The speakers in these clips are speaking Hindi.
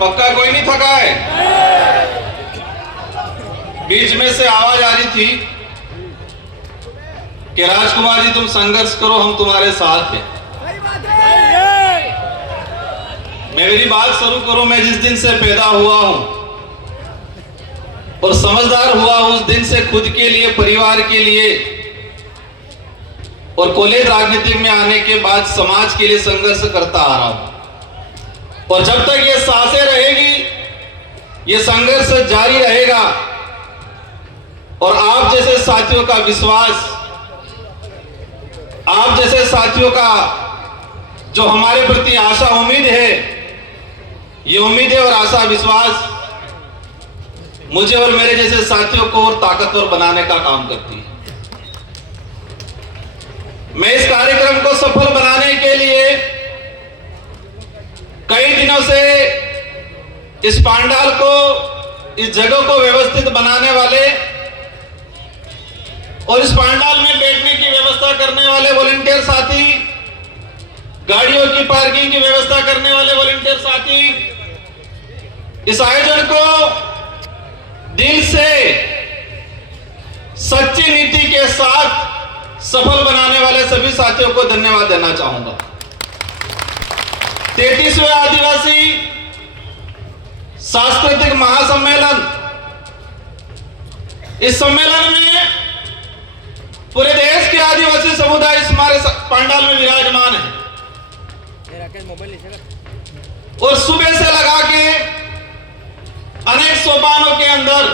पक्का कोई नहीं थका है? बीच में से आवाज आ रही थी कि राजकुमार जी तुम संघर्ष करो, हम तुम्हारे साथ हैं। मेरी बात शुरू करो। मैं जिस दिन से पैदा हुआ हूं और समझदार हुआ उस दिन से खुद के लिए, परिवार के लिए और कॉलेज राजनीति में आने के बाद समाज के लिए संघर्ष करता आ रहा हूं। और जब तक ये सांसें रहेगी, ये संघर्ष जारी रहेगा। और आप जैसे साथियों का विश्वास, आप जैसे साथियों का जो हमारे प्रति आशा उम्मीद है, ये उम्मीदें और आशा विश्वास मुझे और मेरे जैसे साथियों को और ताकतवर बनाने का काम करती है। मैं इस कार्यक्रम को सफल बनाने के लिए कई दिनों से इस पांडाल को, इस जगह को व्यवस्थित बनाने वाले और इस पांडाल में बैठने की व्यवस्था करने वाले वॉलंटियर साथी, गाड़ियों की पार्किंग की व्यवस्था करने वाले वॉलंटियर साथी, इस आयोजन को दिल से सच्ची नीति के साथ सफल बनाने वाले सभी साथियों को धन्यवाद देना चाहूंगा। 33वें आदिवासी सांस्कृतिक महासम्मेलन, इस सम्मेलन में पूरे देश के आदिवासी समुदाय इस हमारे पांडाल में विराजमान है। और सुबह से लगा के अनेक सोपानों के अंदर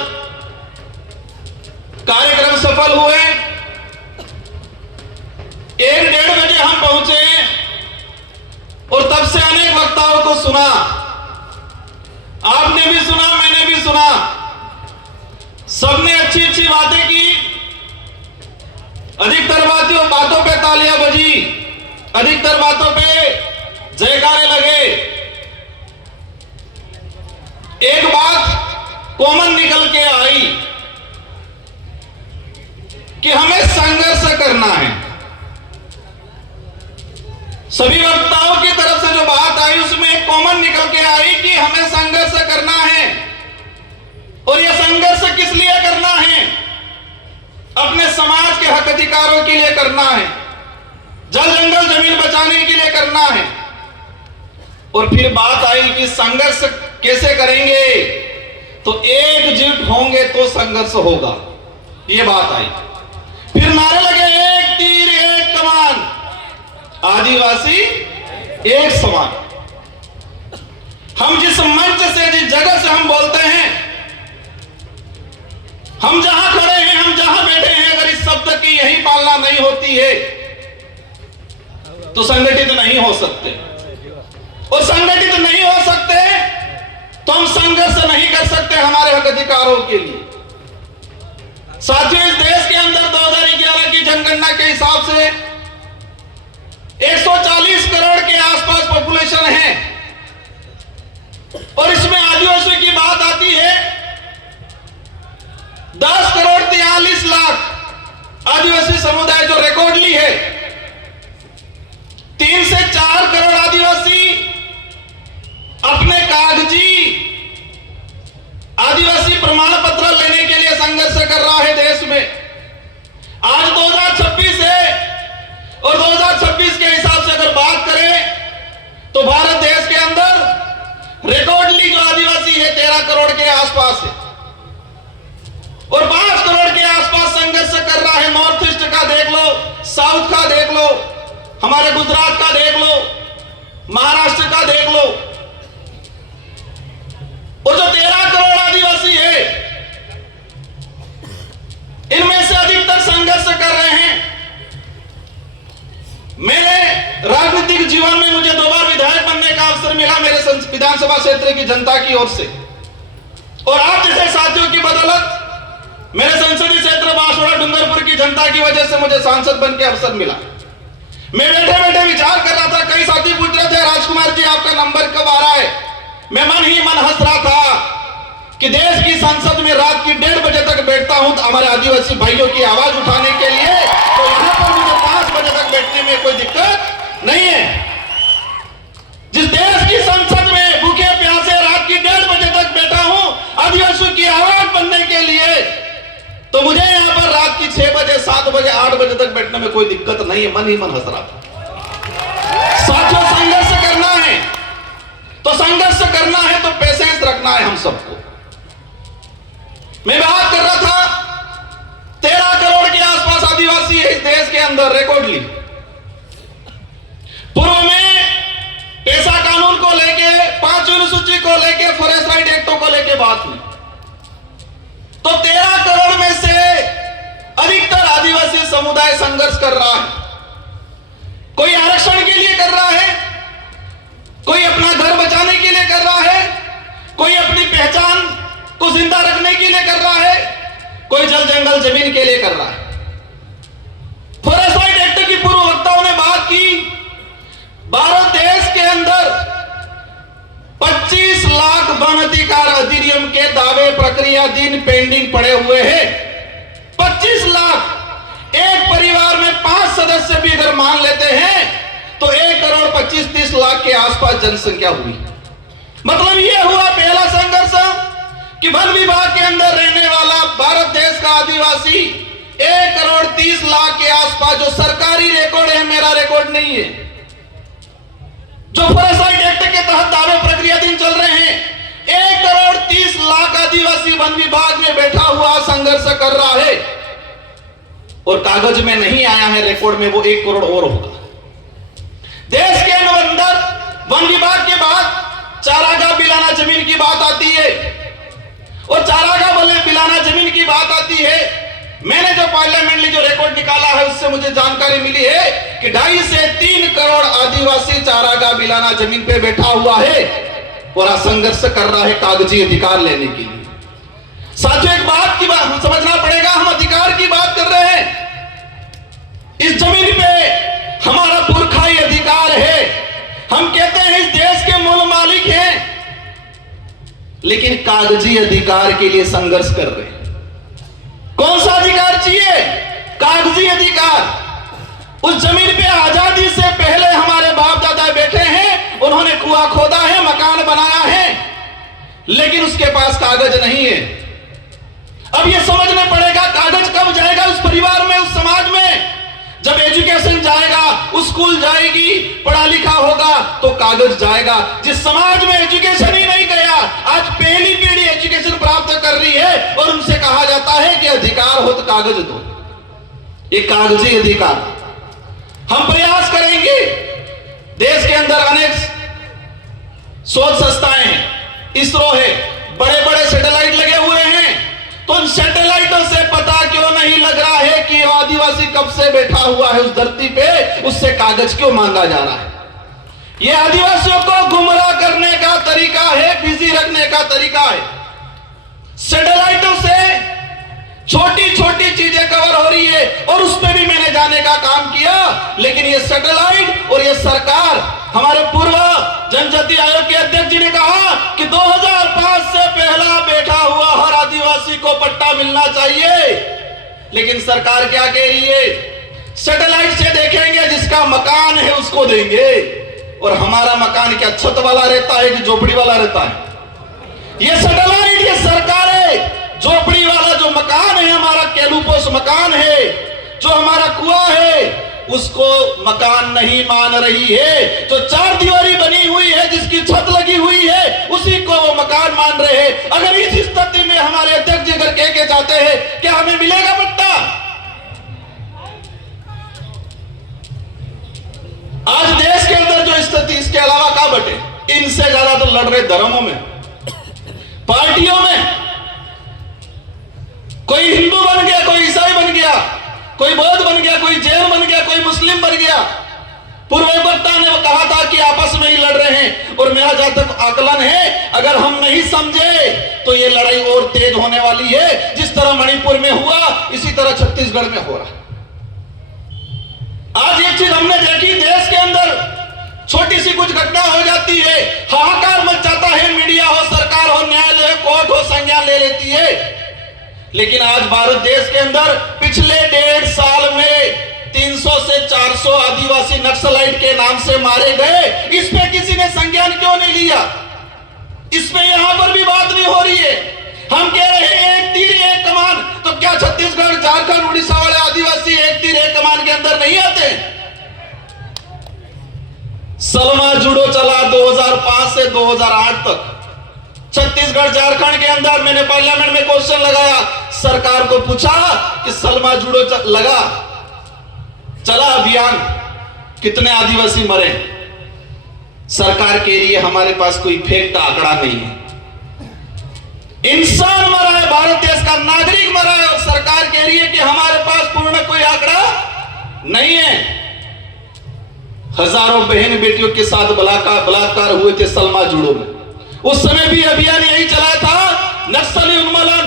कार्यक्रम सफल हुए। 1-1:30 बजे हम पहुंचे और तब से अनेक वक्ताओं को सुना। आपने भी सुना, मैंने भी सुना। सबने अच्छी अच्छी बातें की। अधिकतर बातों पे तालियां बजी, अधिकतर बातों पे जयकारे लगे। एक बात कॉमन निकल के आई कि हमें संघर्ष करना है। सभी वक्ताओं की तरफ से जो बात आई उसमें एक कॉमन निकल के आई कि हमें संघर्ष करना है। और यह संघर्ष किस लिए करना है? अपने समाज के हक अधिकारों के लिए करना है, जल जंगल जमीन बचाने के लिए करना है। और फिर बात आई कि संघर्ष कैसे करेंगे? तो एकजुट होंगे तो संघर्ष होगा, ये बात आई। फिर नारे लगे, एक तीर एक कमान, आदिवासी एक समान। हम जिस मंच से, जिस जगह से हम बोलते हैं, हम जहां खड़े हैं, हम जहां बैठे हैं, अगर इस शब्द की यही पालना नहीं होती है तो संगठित नहीं हो सकते। और संगठित नहीं हो सकते तो हम संघर्ष नहीं कर सकते हमारे हक अधिकारों के लिए। साथियों, इस देश के अंदर 2011 की जनगणना के हिसाब से 140 करोड़ के आसपास पॉपुलेशन है। और इसमें आदिवासियों की बात आती है, 10 करोड़ 43 लाख आदिवासी समुदाय जो रिकॉर्डली है। 3 से 4 करोड़ आदिवासी अपने कागजी आदिवासी प्रमाण पत्र लेने के लिए संघर्ष कर रहा है देश में। आज 2026 है और 2026 के हिसाब से अगर बात करें तो भारत देश के अंदर रिकॉर्डली जो आदिवासी है 13 करोड़ के आसपास है। और 5 करोड़ के आसपास संघर्ष कर रहा है। नॉर्थ ईस्ट का देख लो, साउथ का देख लो, हमारे गुजरात का देख लो, महाराष्ट्र का देख लो। और जो 13 करोड़ आदिवासी है, इनमें से अधिकतर संघर्ष कर रहे हैं। मेरे राजनीतिक जीवन में मुझे 2 बार विधायक बनने का अवसर मिला मेरे विधानसभा क्षेत्र की जनता की ओर से। और आप जैसे साथियों की बदौलत मेरे संसदीय क्षेत्र बांसवाड़ा डूंगरपुर की जनता की वजह से मुझे सांसद बन के अवसर मिला। मैं बैठे बैठे विचार कर रहा था, कई साथी पूछ रहे थे, राजकुमार जी आपका नंबर कब आ रहा है? मैं मन ही मन हंस रहा था कि देश की संसद में रात की 1:30 बजे तक बैठता हूं हमारे आदिवासी भाइयों की आवाज उठाने के लिए, तो यहां पर मुझे 5 बजे तक बैठने में कोई दिक्कत नहीं है। जिस देश की संसद में भूखे प्यासे रात की 7 बजे 8 बजे तक बैठने में कोई दिक्कत नहीं है, मन ही मन हंस रहा था। साथियों, संघर्ष करना है तो संघर्ष करना है तो पेशेंस रखना है हम सबको। मैं बात कर रहा था 13 करोड़ के आसपास आदिवासी है इस देश के अंदर रिकॉर्डली। पूर्व में पेशा कानून को लेके, 5वीं अनुसूची को लेके, फॉरेस्ट राइट एक्टों को लेके बात हुई, तो 13 करोड़ में से अधिकतर आदिवासी समुदाय संघर्ष कर रहा है। कोई आरक्षण के लिए कर रहा है, कोई अपना घर बचाने के लिए कर रहा है, कोई अपनी पहचान को जिंदा रखने के लिए कर रहा है, कोई जल जंगल जमीन के लिए कर रहा है। फॉरेस्ट राइट एक्ट की पूर्व वक्ताओं ने बात की, भारत देश के अंदर 25 लाख वन अधिकार अधिनियम के दावे प्रक्रियाधीन पेंडिंग पड़े हुए हैं। 25 लाख। एक परिवार में 5 सदस्य भी अगर मान लेते हैं तो 1 करोड़ 25-30 लाख के आसपास जनसंख्या हुई। मतलब यह हुआ पहला संघर्ष कि वन विभाग के अंदर रहने वाला भारत देश का आदिवासी 1 करोड़ 30 लाख के आसपास, जो सरकारी रिकॉर्ड है, मेरा रिकॉर्ड नहीं है, जो फॉरेस्ट राइट एक्ट के तहत दावे प्रक्रियाधीन चल रहे हैं, 1 करोड़ 30 लाख आदिवासी वन विभाग में बैठा हुआ संघर्ष कर रहा है। और कागज में नहीं आया है रिकॉर्ड में, वो 1 करोड़ और होगा। देश के अंदर वन विभाग के बाद चारागाह बिलाना जमीन की बात आती है, और चारागाह बिलाना जमीन की बात आती है। मैंने जो पार्लियामेंटली जो रिकॉर्ड निकाला है उससे मुझे जानकारी मिली है कि 2.5 से 3 करोड़ आदिवासी चारागाह बिलाना जमीन पे बैठा हुआ है और संघर्ष कर रहा है कागजी अधिकार लेने के लिए। साथियों, एक बात की बात समझना पड़ेगा, हम अधिकार की बात कर रहे हैं। इस जमीन पे हमारा पुरखाई अधिकार है, हम कहते हैं इस देश के मूल मालिक हैं, लेकिन कागजी अधिकार के लिए संघर्ष कर रहे हैं। कौन सा अधिकार चाहिए? कागजी अधिकार। उस जमीन पे आजादी से पहले हमारे बाप दादा बैठे हैं, उन्होंने कुआं खोदा है, मकान बनाया है, लेकिन उसके पास कागज नहीं है। अब यह समझना पड़ेगा कागज कब जाएगा उस परिवार में, उस समाज में। जब एजुकेशन जाएगा, उस स्कूल जाएगी, पढ़ा लिखा होगा तो कागज जाएगा। जिस समाज में एजुकेशन ही नहीं गया, आज पहली पीढ़ी एजुकेशन प्राप्त कर रही है और उनसे कहा जाता है कि अधिकार हो तो कागज दो। ये कागजी अधिकार। हम प्रयास करेंगे, देश के अंदर अनेक शोध संस्थाएं हैं, इसरो है, बड़े बड़े सैटेलाइट लगे हुए हैं, तो उन सैटेलाइटों से पता क्यों नहीं लग रहा है कि आदिवासी कब से बैठा हुआ है उस धरती पे, उससे कागज क्यों मांगा जा रहा है? यह आदिवासियों को गुमराह करने का तरीका है, बिजी रखने का तरीका है। सैटेलाइटों से छोटी छोटी चीजें कवर हो रही है और उस पर भी मैंने जाने का काम किया, लेकिन ये सैटेलाइट और ये सरकार, हमारे पूर्व जनजाति आयोग के अध्यक्ष जी ने कहा कि 2005 से पहला बैठा हुआ हर आदिवासी को पट्टा मिलना चाहिए, लेकिन सरकार क्या कह रही है? सैटेलाइट से देखेंगे, जिसका मकान है उसको देंगे। और हमारा मकान क्या छत वाला रहता है कि झोपड़ी वाला रहता है? ये सैटेलाइट, ये सरकार है। झोपड़ी वाला जो मकान है, हमारा केलूपोस मकान है, जो हमारा कुआं है, उसको मकान नहीं मान रही है। जो 4 दीवारी बनी हुई है, जिसकी छत लगी हुई है, उसी को वो मकान मान रहे हैं। अगर इस स्थिति में हमारे अध्यक्ष जी अगर कह के जाते हैं क्या हमें मिलेगा पट्टा? आज देश के अंदर जो स्थिति, इसके अलावा क्या बटे? इनसे ज्यादा तो लड़ रहे धर्मों में, पार्टियों में। कोई हिंदू बन गया, कोई ईसाई बन गया, कोई बौद्ध बन गया, कोई जैन बन गया, कोई मुस्लिम बन गया। पूर्व वक्ता ने कहा था कि आपस में ही लड़ रहे हैं, और मेरा जहां तक आकलन है, अगर हम नहीं समझे तो ये लड़ाई और तेज होने वाली है। जिस तरह मणिपुर में हुआ, इसी तरह छत्तीसगढ़ में हो रहा है। आज एक चीज हमने देखी, देश के अंदर छोटी सी कुछ घटना हो जाती है, हाहाकार मच जाता है, मीडिया हो, सरकार हो, न्यायालय हो, कोर्ट हो, संज्ञान ले लेती है। लेकिन आज भारत देश के अंदर पिछले 1.5 साल में 300 से 400 आदिवासी नक्सलाइट के नाम से मारे गए। इस पे किसी ने संज्ञान क्यों नहीं लिया? इस पे यहां पर भी बात नहीं हो रही है। हम कह रहे हैं एक तीर एक कमान, तो क्या छत्तीसगढ़, झारखंड, उड़ीसा वाले आदिवासी एक तीर एक कमान के अंदर नहीं आते? सलमा जुडो चला 2005 से 2008 तक छत्तीसगढ़ झारखंड के अंदर। मैंने पार्लियामेंट में क्वेश्चन लगाया, सरकार को पूछा कि सलमा जुडो चला अभियान, कितने आदिवासी मरे? सरकार के लिए हमारे पास कोई फेक का आंकड़ा नहीं है। इंसान मरा है, भारत देश का नागरिक मरा है, और सरकार कह रही है कि हमारे पास पूर्ण कोई आंकड़ा नहीं है। हजारों बहन बेटियों के साथ बलात्कार हुए थे सलमा जुडो में। उस समय भी अभियान यही चलाया था, नक्सली उन्मूलन।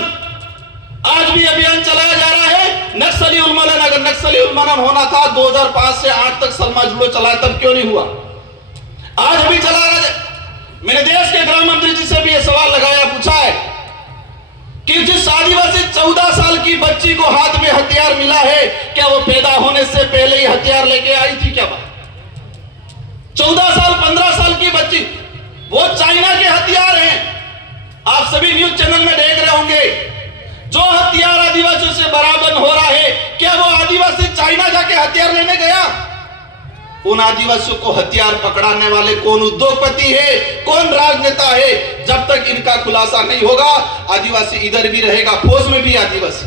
आज भी अभियान चलाया जा रहा है, नक्सली उन्मूलन। अगर नक्सली उन्मूलन होना था 2005 से 8 तक सलमा जुडो चला, तब क्यों नहीं हुआ? आज भी चला रहा है। मैंने देश के गृह मंत्री जी से भी यह सवाल लगाया, पूछा है कि जिस आदिवासी 14 साल की बच्ची को हाथ में हथियार मिला है, क्या वो पैदा होने से पहले ही हथियार लेके आई थी क्या? 14 साल 15 साल की बच्ची, वो चाइना के हथियार हैं। आप सभी न्यूज चैनल में देख रहे होंगे, जो हथियार आदिवासियों से बरामद हो रहा है, क्या वो आदिवासी चाइना जाके हथियार लेने गया? उन आदिवासियों को हथियार पकड़ाने वाले कौन उद्योगपति है, कौन राजनेता है? जब तक इनका खुलासा नहीं होगा, आदिवासी इधर भी रहेगा, फौज में भी आदिवासी,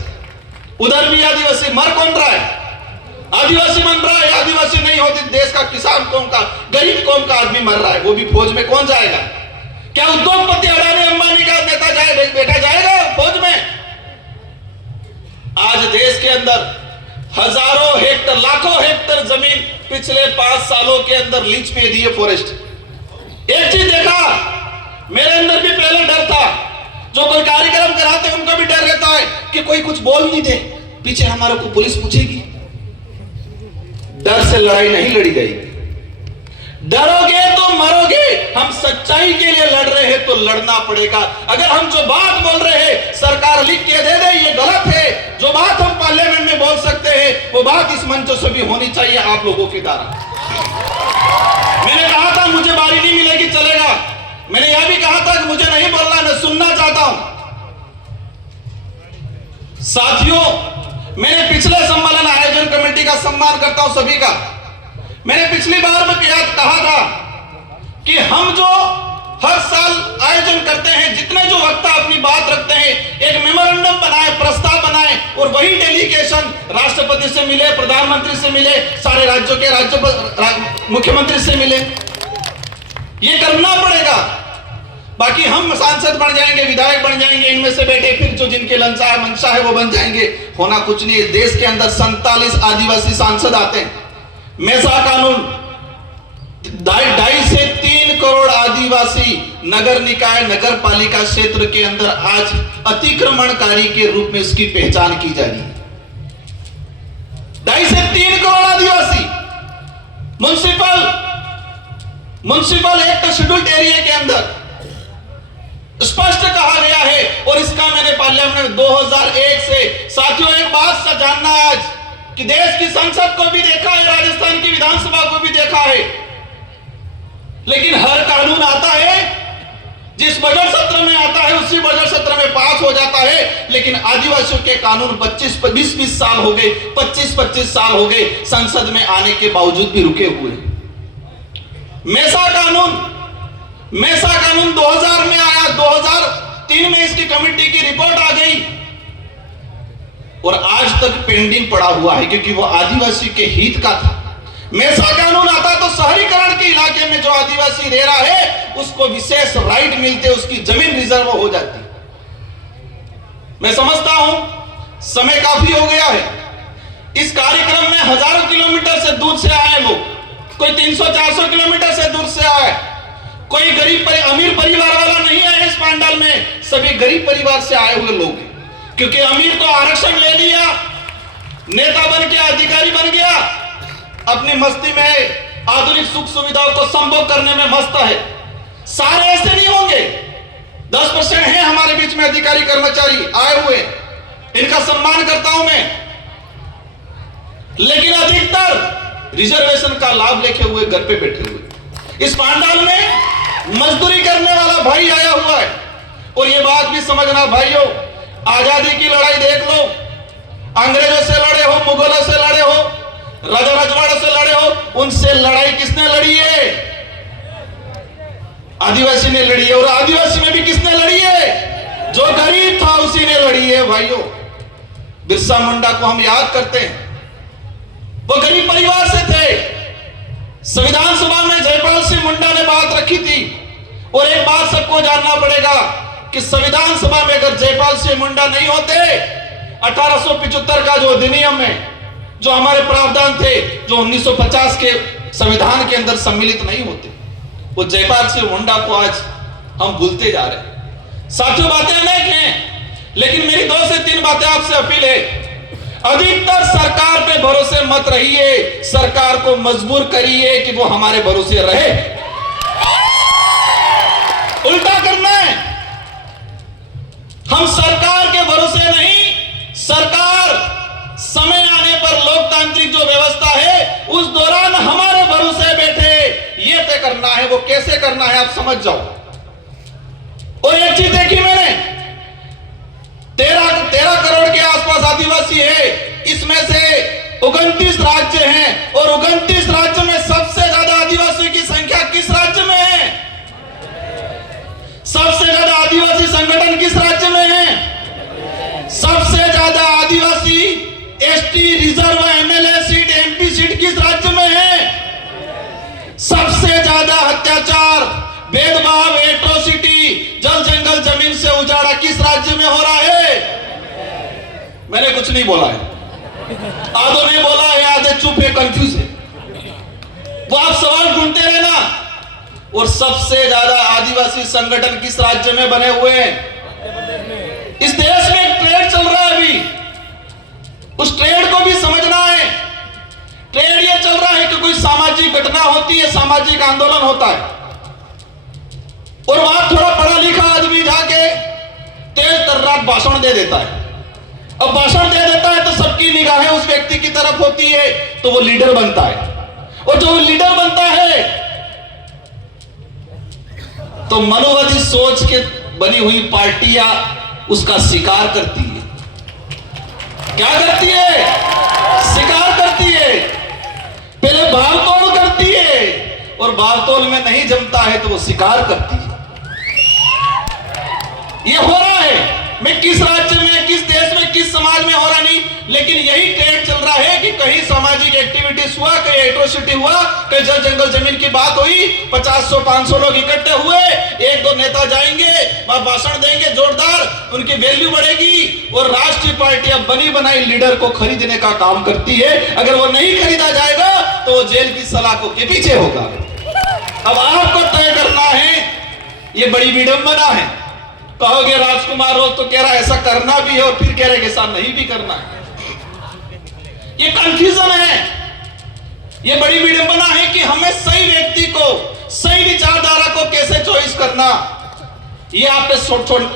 उधर भी आदिवासी। मर कौन रहा है? आदिवासी मर रहा है। आदिवासी नहीं होती देश का किसान कौम का, गरीब कौम का आदमी मर रहा है, वो भी फौज में कौन जाएगा? क्या उद्योगपति अडानी अंबानी का नेता बेटा जाएगा फौज में? आज देश के अंदर हजारों हेक्टर, लाखों हेक्टर जमीन पिछले 5 सालों के अंदर लीज पे दिए फॉरेस्ट। एक चीज देखा, मेरे अंदर भी पहले डर था, जो कोई कार्यक्रम कराते उनका भी डर रहता है कि कोई कुछ बोल नहीं दे, पीछे हमारे को पुलिस पूछेगी। डर से लड़ाई नहीं लड़ी गई। डरोगे तो मरोगे। हम सच्चाई के लिए लड़ रहे हैं तो लड़ना पड़ेगा। अगर हम जो बात बोल रहे हैं, सरकार लिख के दे दे ये गलत है, जो बात हम पार्लियामेंट में बोल सकते हैं वो बात इस मंच से भी होनी चाहिए आप लोगों के द्वारा। मैंने कहा था मुझे बारी नहीं मिलेगी, चलेगा। मैंने यह भी कहा था कि मुझे नहीं बोलना, मैं सुनना चाहता हूं। साथियों, मैंने पिछले सम्मेलन आयोजन कमेटी का सम्मान करता हूं सभी का। मैंने पिछली बार में कहा था कि हम जो हर साल आयोजन करते हैं, जितने जो वक्ता अपनी बात रखते हैं, एक मेमोरेंडम बनाए, प्रस्ताव बनाए, और वही डेलीगेशन राष्ट्रपति से मिले, प्रधानमंत्री से मिले, सारे राज्यों के मुख्यमंत्री से मिले। ये करना पड़ेगा। बाकी हम सांसद बन जाएंगे, विधायक बन जाएंगे, इनमें से बैठे फिर जो जिनके मंशा है वो बन जाएंगे, होना कुछ नहीं है। देश के अंदर 47 आदिवासी सांसद आते हैं। मेसा कानून 2.5 से 3 करोड़ आदिवासी नगर निकाय, नगर पालिका क्षेत्र के अंदर आज अतिक्रमणकारी के रूप में उसकी पहचान की जा रही है। 2.5 से 3 करोड़ आदिवासी म्युनिसिपल एक्ट शेड्यूल्ड एरिया के अंदर स्पष्ट कहा गया है। और इसका मैंने पार्लियामेंट में 2001 से, साथियों एक बात जानना आज कि देश की संसद को भी देखा है, राजस्थान की विधानसभा को भी देखा है, लेकिन हर कानून आता है जिस बजट सत्र में आता है उसी बजट सत्र में पास हो जाता है, लेकिन आदिवासियों के कानून 20 साल हो गए, 25 साल हो गए संसद में आने के बावजूद भी रुके हुए। मेसा कानून 2000 में आया, 2003 में इसकी कमेटी की रिपोर्ट आ गई और आज तक पेंडिंग पड़ा हुआ है, क्योंकि वो आदिवासी के हित का था। मेसा कानून आता तो शहरीकरण के इलाके में जो आदिवासी रह रहा है उसको विशेष राइट मिलते, उसकी जमीन रिजर्व हो जाती। मैं समझता हूं समय काफी हो गया है। इस कार्यक्रम में हजारों किलोमीटर से दूर से आए लोग, कोई 300-400 किलोमीटर से दूर से आए, कोई अमीर परिवार वाला नहीं है इस पंडाल में, सभी गरीब परिवार से आए हुए लोग। क्योंकि अमीर तो आरक्षण ले लिया, नेता बन गया, अधिकारी बन गया, अपनी मस्ती में आधुनिक सुख सुविधाओं को संभोग करने में मस्त है। सारे ऐसे नहीं होंगे, 10% है हमारे बीच में अधिकारी कर्मचारी आए हुए, इनका सम्मान करता हूं मैं, लेकिन अधिकतर रिजर्वेशन का लाभ लेके हुए घर पे बैठे हुए। इस पंडाल में मजदूरी करने वाला भाई आया हुआ है। और ये बात भी समझना भाइयों, आजादी की लड़ाई देख लो, अंग्रेजों से लड़े हो, मुगलों से लड़े हो, राजा रजवाड़ों से लड़े हो, उनसे लड़ाई किसने लड़ी है? आदिवासी ने लड़ी है। और आदिवासी में भी किसने लड़ी है? जो गरीब था उसी ने लड़ी है भाइयों। बिरसा मुंडा को हम याद करते हैं, वो गरीब परिवार से थे। संविधान सभा में जयपाल सिंह मुंडा ने बात रखी थी। और एक बात सबको जानना पड़ेगा कि संविधान सभा में अगर जयपाल सिंह मुंडा नहीं होते, 1875 का जो अधिनियम है, जो हमारे प्रावधान थे, जो 1950 के संविधान के अंदर सम्मिलित नहीं होते, वो जयपाल सिंह मुंडा को आज हम भूलते जा रहे हैं। साथियों, बातें अनेक हैं, लेकिन मेरी 2 से 3 बातें आपसे अपील है। अधिकतर सरकार पे भरोसे मत रहिए, सरकार को मजबूर करिए कि वो हमारे भरोसे रहे। उल्टा करना है। हम सरकार के भरोसे नहीं, सरकार समय आने पर लोकतांत्रिक जो व्यवस्था है उस दौरान हमारे भरोसे बैठे, ये तय करना है। वो कैसे करना है आप समझ जाओ। और एक चीज देखी मैंने, 13 करोड़ के आसपास आदिवासी है, इसमें से 29 राज्य हैं, और 29 राज्य में सबसे ज्यादा आदिवासियों की संख्या किस राज्य में है? सबसे ज्यादा आदिवासी संगठन किस राज्य में है? सबसे ज्यादा आदिवासी ST reserve MLA seat, MP seat किस राज्य में है? सबसे ज्यादा अत्याचार, भेदभाव, एट्रोसिटी, जल जंगल जमीन से उजाड़ा किस राज्य में हो रहा है? मैंने कुछ नहीं बोला है, आधो नहीं बोला है, आधे चुप है, कंफ्यूज है। वो आप सवाल ढूंढते रहना। और सबसे ज्यादा आदिवासी संगठन किस राज्य में बने हुए हैं? इस देश में एक ट्रेड चल रहा है अभी, उस ट्रेड को भी समझना है। ट्रेड ये चल रहा है कि कोई सामाजिक घटना होती है, सामाजिक आंदोलन होता है, और वहां थोड़ा पढ़ा लिखा आदमी जाके तेज तर्रार भाषण दे देता है। अब भाषण दे देता है तो सबकी निगाहें उस व्यक्ति की तरफ होती है, तो वो लीडर बनता है। और जो लीडर बनता है तो मनोवादी सोच के बनी हुई पार्टियां उसका शिकार करती है। क्या करती है? शिकार करती है। पहले भावतोल करती है, और भावतोल में नहीं जमता है तो वो शिकार करती है। ये हो रहा है। मैं किस राज्य में, किस देश में, किस समाज में हो रहा नहीं, लेकिन यही ट्रेंड चल रहा है कि कहीं सामाजिक एक्टिविटीज हुआ, कहीं एट्रोसिटी हुआ, कहीं जल जंगल जमीन की बात हुई, 50, 500 लोग इकट्ठे हुए, 1-2 नेता जाएंगे, वहां भाषण देंगे जोरदार, उनकी वैल्यू बढ़ेगी, और राष्ट्रीय पार्टी अब बनी बनाई लीडर को खरीदने का काम करती है। अगर वो नहीं खरीदा जाएगा तो वो जेल की सलाखों के पीछे होगा। अब आपको तय करना है। ये बड़ी विडंबना है। कहोगे राजकुमार रोज तो कह रहा है ऐसा करना भी है, और फिर कह रहे कि ऐसा नहीं भी करना है। ये कंफ्यूजन है। ये बड़ी विडंबना है कि हमें सही व्यक्ति को, सही विचारधारा को कैसे चॉइस करना, ये आप पे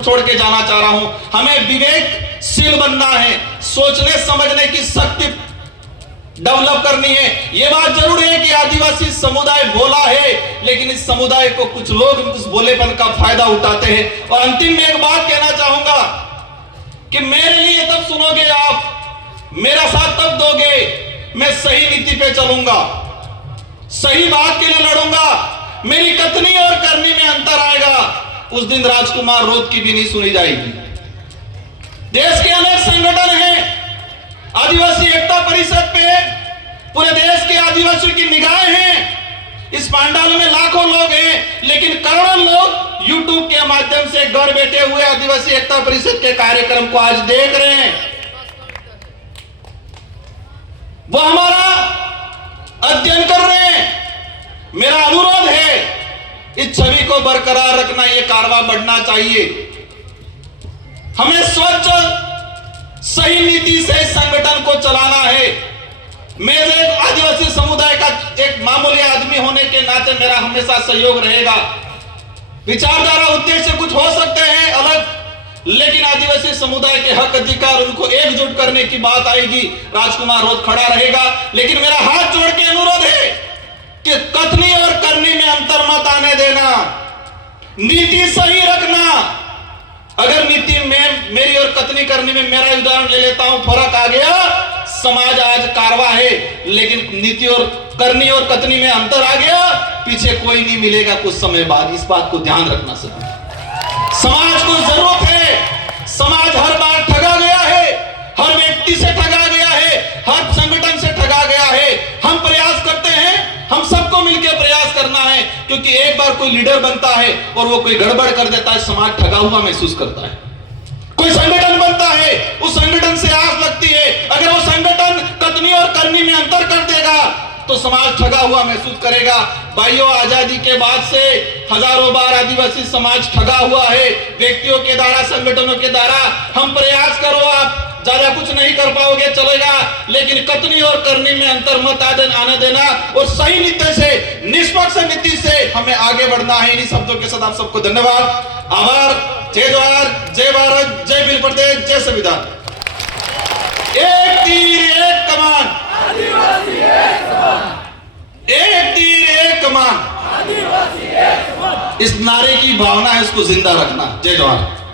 छोड़ के जाना चाह रहा हूं। हमें विवेकशील बनना है, सोचने समझने की शक्ति डेवलप करनी है। यह बात जरूर है कि आदिवासी समुदाय भोला है, लेकिन इस समुदाय को कुछ लोग उस भोलेपन का फायदा उठाते हैं। और अंतिम में एक बात कहना चाहूंगा कि मेरे लिए तब सुनोगे आप, मेरा साथ तब दोगे, मैं सही नीति पे चलूंगा, सही बात के लिए लड़ूंगा, मेरी कथनी और करनी में अंतर आएगा। उस दिन राजकुमार रोध की भी नहीं सुनी जाएगी। देश के अनेक संगठन हैं, आदिवासी एकता परिषद पे पूरे देश के आदिवासियों की निगाहें हैं। इस पंडाल में लाखों लोग हैं, लेकिन करोड़ों लोग यूट्यूब के माध्यम से घर बैठे हुए आदिवासी एकता परिषद के कार्यक्रम को आज देख रहे हैं। वो हमारा अध्ययन कर रहे हैं। मेरा अनुरोध है, इस छवि को बरकरार रखना, ये कारवां बढ़ना चाहिए। हमें स्वच्छ सही नीति से संगठन को चलाना है। मैं एक आदिवासी समुदाय का एक मामूली आदमी होने के नाते मेरा हमेशा सहयोग रहेगा। विचारधारा उद्देश्य कुछ हो सकते हैं अलग, लेकिन आदिवासी समुदाय के हक अधिकार, उनको एकजुट करने की बात आएगी, राजकुमार रोध खड़ा रहेगा। लेकिन मेरा हाथ जोड़ के अनुरोध है कि कथनी और करनी में अंतर मत आने देना, नीति सही रखना, अगर नीति में मेरी और कथनी करनी में मेरा उदाहरण ले लेता हूं, फर्क आ गया, समाज आज कारवा है, लेकिन नीति और करनी और कथनी में अंतर आ गया, पीछे कोई नहीं मिलेगा कुछ समय बाद। इस बात को ध्यान रखना सर। समाज को जरूरत है। समाज हर बार ठगा गया है, हर व्यक्ति से ठगा गया है, हर संगठन से ठगा गया है। हम प्रयास करते हैं, हम सबको मिलकर प्रयास करना है, क्योंकि एक बार कोई लीडर बनता है और वो कोई गड़बड़ कर देता है, समाज ठगा हुआ महसूस करता है। कोई संगठन बनता है, उस संगठन से आस लगती है, अगर वो संगठन कथनी और करनी में अंतर कर देगा तो समाज ठगा हुआ महसूस करेगा। भाइयों, आजादी के बाद से हजारों बार आदिवासी समाज ठगा हुआ है, व्यक्तियों के द्वारा, संगठनों के द्वारा। हम प्रयास करो, आप ज्यादा कुछ नहीं कर पाओगे चलेगा, लेकिन कथनी और करनी में अंतर मत आने देना और सही नीति से, निष्पक्ष नीति से हमें आगे बढ़ना है। इन्हीं शब्दों के साथ आप सबको धन्यवाद, आभार। जय जवाहर, जय भारत, जय वीर प्रदेश, जय संविधान। एक तीर एक कमान, आदिवासी एक कमान। एक तीर एक कमान, आदिवासी एक कमान। इस नारे की भावना है, इसको जिंदा रखना। जय जवाहर।